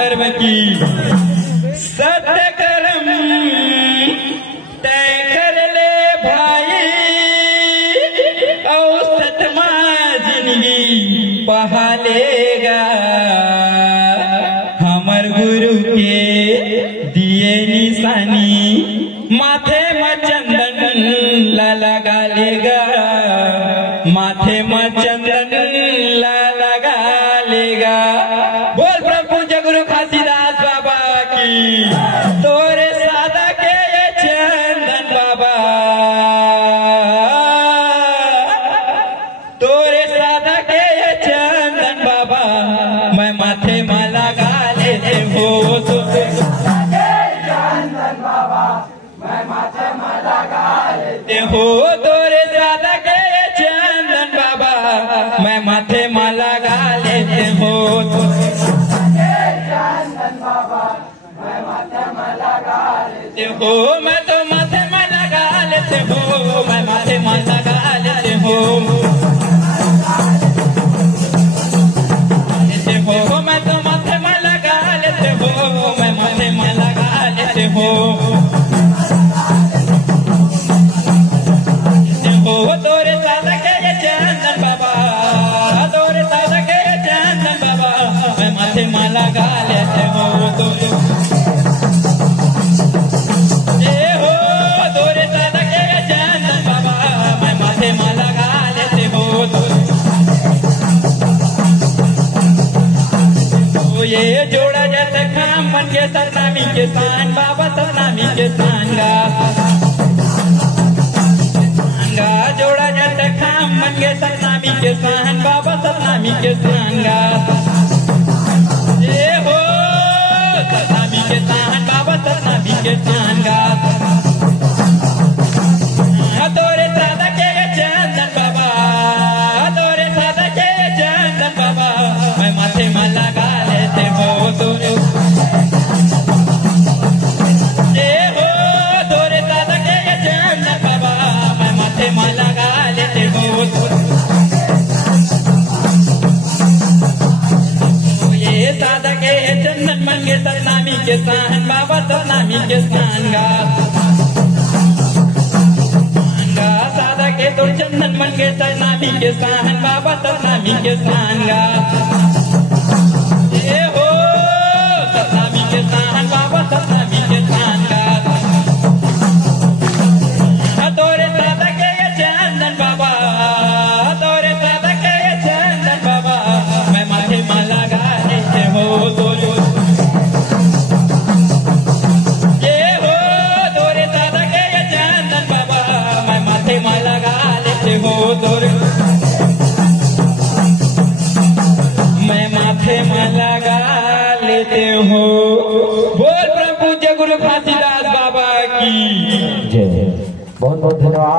धर्म की सत्य कर्म तय कर ले भाई, और सतमा जिंदगी पहालेगा। हमर गुरु के दिए निशानी माथे में चंदन लगा लेगा, माथे में चंदन लगा लेगा। बोल प्रभु जय गुरु घासीदास बाबा की। तोरे सादा के ये चंदन बाबा, तोरे सादा के ये चंदन बाबा, मैं माथे में लगा लेते हो। चंदन बाबा मैं माथे में लगा लेते हो, तोरे सादा के ये चंदन बाबा, मैं माथे में लगा लेते हो। चंदन बाबा मैं माथे में लगा लेते हो, मैं तो माथे में लगा लेते हो, मैं माथे में लगा लेते हो। मैं तो माथे में लगा लेते हो, मैं माथे में लगा लेते हो। तोरे सादा के ये चंदन बाबा, तोरे सादा के ये चंदन बाबा, मैं माथे में लगा लेते हो। तोरे सादा के ये चंदन बाबा, मैं माथे में लगा लेते हो। ये जोड़ा जाता खाम मन के सतनामी के सान बाबा, सतनामी के सान गा जोड़ा जाता खाम मन के सतनामी के सान बाबा, सतनामी के सान गा। ये हो सतनामी के सान बाबा, सतनामी के सान गा। तोरे सादा के चंदन बाबा, तोरे सादा के चंदन बाबा, मैं माथे में लगा लेते हो। तोरे हो तोरे सादा के चंदन बाबा, मैं माथे में लगा लेते हो। ये सादा के चंदन मन के सतनामी के सान बाबा, सतनामी के सान गा। तो चंदन मन के सतनामी के सान बाबा, सतनामी के सान गा। ये हो सतनामी के सान बाबा, सतनामी के सान गा। तोरे सादा के ये चंदन बाबा, तोरे सादा के ये चंदन बाबा, मैं माथे में लगा लेते हो। ये हो तोरे सादा के ये चंदन बाबा, मैं माथे में लगा हो। मैं माथे में लगा लेते हो। बोल प्रभु जय गुरु घासीदास बाबा की जय। बहुत बहुत धन्यवाद।